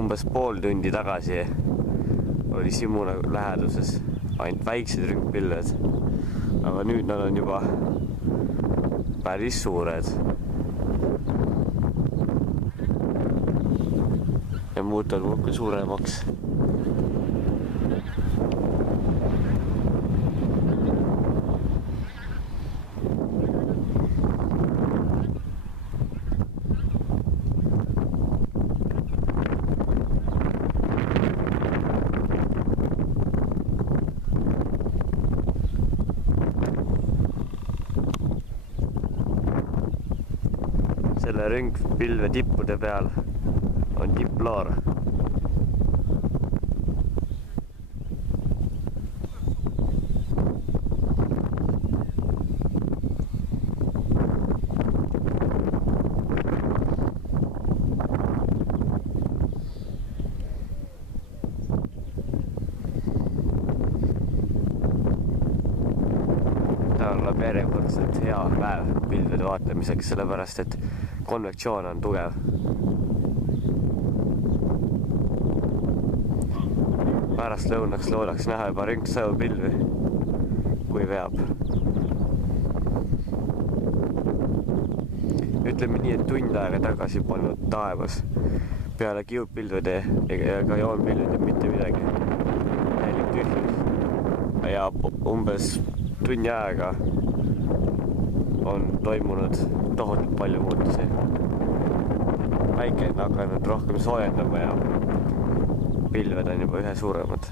umbes pool tundi tagasi oli Simuna läheduses ainult väiksed rüngpilved, aga nüüd nad on juba päris suured ja muutuvad muudkui suuremaks. Selle rüngpilve tippude peal on tipploor. Ta on järjekordselt hea päev pilvede vaatamiseks, sellepärast et konvektsioon on tugev. Pärast lõunaks loodaks näha juba rüngsaju pilvi, kui veab. Ütleme nii, et tund aega tagasi polnud taevas peale kiudpilvede ega joonpilvede mitte midagi. Täielik tühjus. Ja umbes tunni aega on toimunud tohutult palju muutusi. Päike on hakanud rohkem soojendama ja pilved on juba ühe suuremad.